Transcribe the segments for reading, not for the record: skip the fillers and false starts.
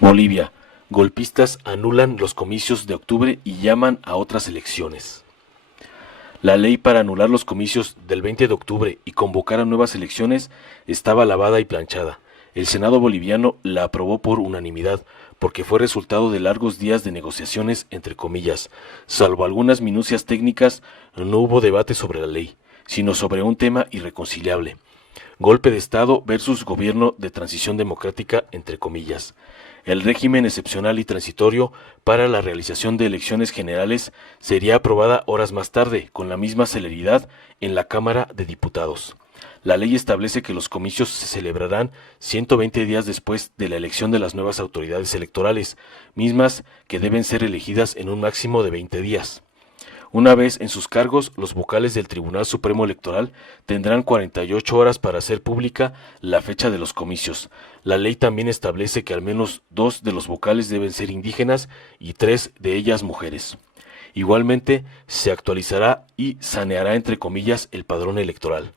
Bolivia. Golpistas anulan los comicios de octubre y llaman a otras elecciones. La ley para anular los comicios del 20 de octubre y convocar a nuevas elecciones estaba lavada y planchada. El Senado boliviano la aprobó por unanimidad, porque fue resultado de largos días de negociaciones entre comillas. Salvo algunas minucias técnicas, no hubo debate sobre la ley, sino sobre un tema irreconciliable: golpe de Estado versus gobierno de transición democrática entre comillas. El régimen excepcional y transitorio para la realización de elecciones generales sería aprobada horas más tarde, con la misma celeridad, en la Cámara de Diputados. La ley establece que los comicios se celebrarán 120 días después de la elección de las nuevas autoridades electorales, mismas que deben ser elegidas en un máximo de 20 días. Una vez en sus cargos, los vocales del Tribunal Supremo Electoral tendrán 48 horas para hacer pública la fecha de los comicios. La ley también establece que al menos 2 de los vocales deben ser indígenas y 3 de ellas mujeres. Igualmente, se actualizará y saneará entre comillas el padrón electoral.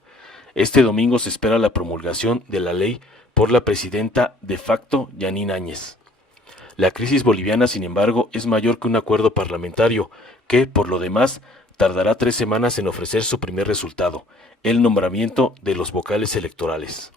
Este domingo se espera la promulgación de la ley por la presidenta de facto, Yanine Áñez. La crisis boliviana, sin embargo, es mayor que un acuerdo parlamentario, que, por lo demás, tardará 3 semanas en ofrecer su primer resultado: el nombramiento de los vocales electorales.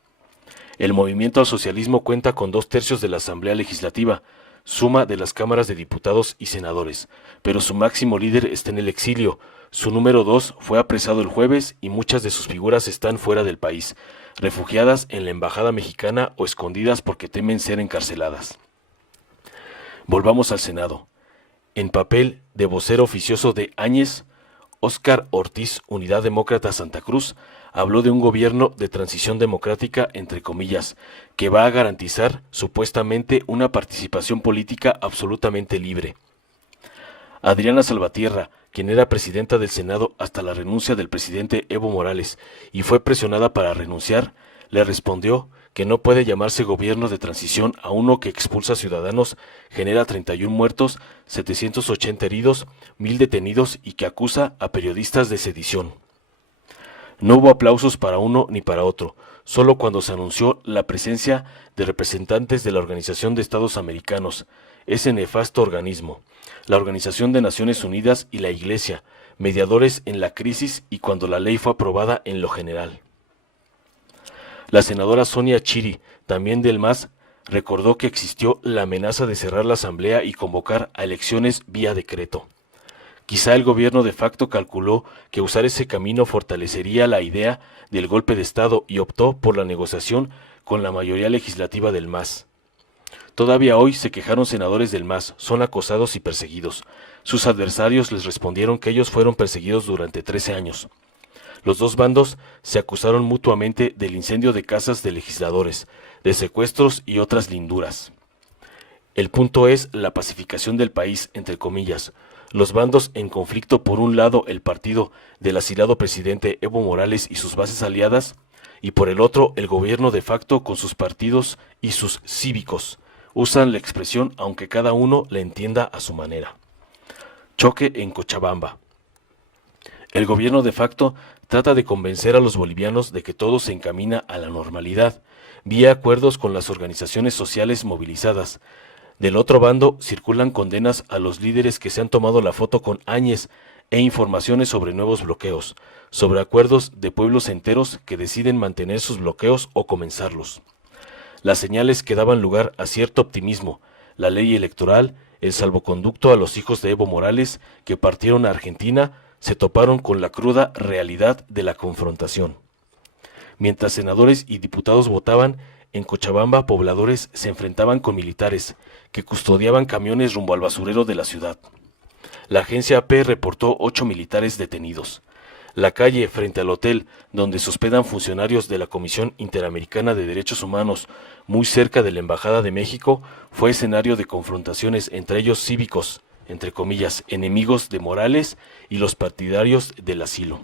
El movimiento al socialismo cuenta con 2/3 de la Asamblea Legislativa, suma de las cámaras de diputados y senadores, pero su máximo líder está en el exilio. Su número 2 fue apresado el jueves y muchas de sus figuras están fuera del país, refugiadas en la embajada mexicana o escondidas porque temen ser encarceladas. Volvamos al Senado. En papel de vocero oficioso de Áñez, Óscar Ortiz, Unidad Demócrata Santa Cruz, habló de un gobierno de transición democrática, entre comillas, que va a garantizar supuestamente una participación política absolutamente libre. Adriana Salvatierra, quien era presidenta del Senado hasta la renuncia del presidente Evo Morales y fue presionada para renunciar, le respondió que no puede llamarse gobierno de transición a uno que expulsa ciudadanos, genera 31 muertos, 780 heridos, 1000 detenidos y que acusa a periodistas de sedición. No hubo aplausos para uno ni para otro, solo cuando se anunció la presencia de representantes de la Organización de Estados Americanos, ese nefasto organismo, la Organización de Naciones Unidas y la Iglesia, mediadores en la crisis y cuando la ley fue aprobada en lo general. La senadora Sonia Chiri, también del MAS, recordó que existió la amenaza de cerrar la asamblea y convocar a elecciones vía decreto. Quizá el gobierno de facto calculó que usar ese camino fortalecería la idea del golpe de Estado y optó por la negociación con la mayoría legislativa del MAS. Todavía hoy se quejaron senadores del MAS, son acosados y perseguidos. Sus adversarios les respondieron que ellos fueron perseguidos durante 13 años. Los dos bandos se acusaron mutuamente del incendio de casas de legisladores, de secuestros y otras linduras. El punto es la pacificación del país, entre comillas. Los bandos en conflicto: por un lado el partido del asilado presidente Evo Morales y sus bases aliadas, y por el otro el gobierno de facto con sus partidos y sus cívicos. Usan la expresión aunque cada uno la entienda a su manera. Choque en Cochabamba. El gobierno de facto trata de convencer a los bolivianos de que todo se encamina a la normalidad, vía acuerdos con las organizaciones sociales movilizadas. Del otro bando circulan condenas a los líderes que se han tomado la foto con Áñez e informaciones sobre nuevos bloqueos, sobre acuerdos de pueblos enteros que deciden mantener sus bloqueos o comenzarlos. Las señales que daban lugar a cierto optimismo: la ley electoral, el salvoconducto a los hijos de Evo Morales que partieron a Argentina, se toparon con la cruda realidad de la confrontación. Mientras senadores y diputados votaban, en Cochabamba pobladores se enfrentaban con militares que custodiaban camiones rumbo al basurero de la ciudad. La agencia AP reportó 8 militares detenidos. La calle frente al hotel donde se hospedan funcionarios de la Comisión Interamericana de Derechos Humanos, muy cerca de la Embajada de México, fue escenario de confrontaciones entre ellos cívicos, entre comillas, enemigos de Morales y los partidarios del asilo.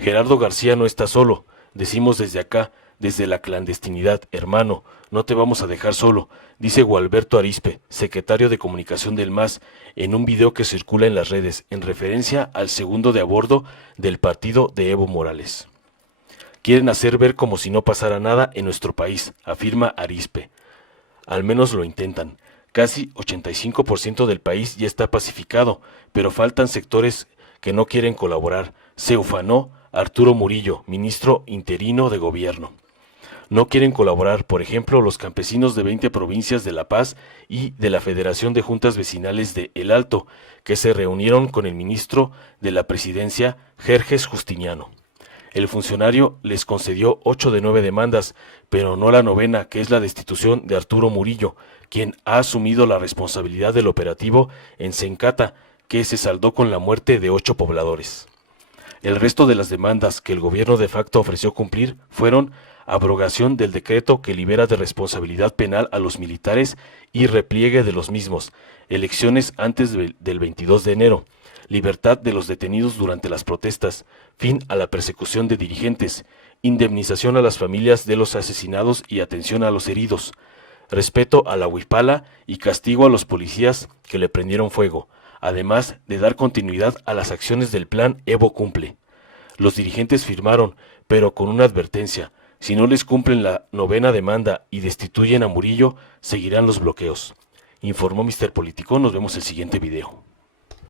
Gerardo García no está solo, decimos desde acá, desde la clandestinidad: hermano, no te vamos a dejar solo, dice Gualberto Arizpe, secretario de Comunicación del MAS, en un video que circula en las redes, en referencia al segundo de a bordo del partido de Evo Morales. Quieren hacer ver como si no pasara nada en nuestro país, afirma Arizpe. Al menos lo intentan. Casi 85% del país ya está pacificado, pero faltan sectores que no quieren colaborar. Se ufanó Arturo Murillo, ministro interino de gobierno. No quieren colaborar, por ejemplo, los campesinos de 20 provincias de La Paz y de la Federación de Juntas Vecinales de El Alto, que se reunieron con el ministro de la Presidencia, Jerjes Justiniano. El funcionario les concedió 8 de 9 demandas, pero no la novena, que es la destitución de Arturo Murillo, quien ha asumido la responsabilidad del operativo en Sencata, que se saldó con la muerte de 8 pobladores. El resto de las demandas que el gobierno de facto ofreció cumplir fueron abrogación del decreto que libera de responsabilidad penal a los militares y repliegue de los mismos, elecciones antes del 22 de enero, libertad de los detenidos durante las protestas, fin a la persecución de dirigentes, indemnización a las familias de los asesinados y atención a los heridos, respeto a la huipala y castigo a los policías que le prendieron fuego, además de dar continuidad a las acciones del plan Evo Cumple. Los dirigentes firmaron, pero con una advertencia: si no les cumplen la novena demanda y destituyen a Murillo, seguirán los bloqueos. Informó Mr. Político. Nos vemos el siguiente video.